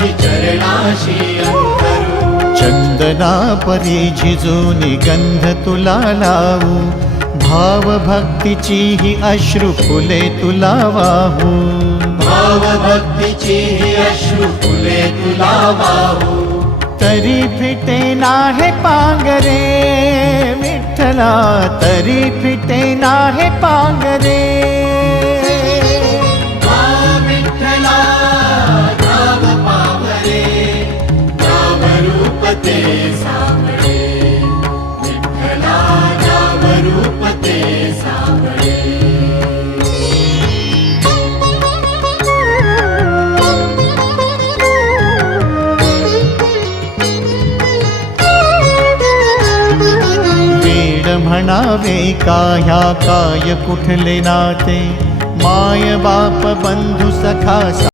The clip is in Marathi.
माझी चरणाशी अंतरू। चंदना परी झिजूनी गंध तुला लावू, भाव भक्तीची ही अश्रु फुले तुला वाहू। भाव भक्तीची ही अश्रु फुले तुला वाहू। तरी फिटे नाहे पांगरे विठ्ठला, तरी फिटे नाहे पांगरे। विठ्ठला नाव पावरे, नाव रूप ते सावळे। विठ्ठला नाव रूप ते सावळे। म्हणावे काह्या काय कुठले नाते, माय बाप बंधू सखा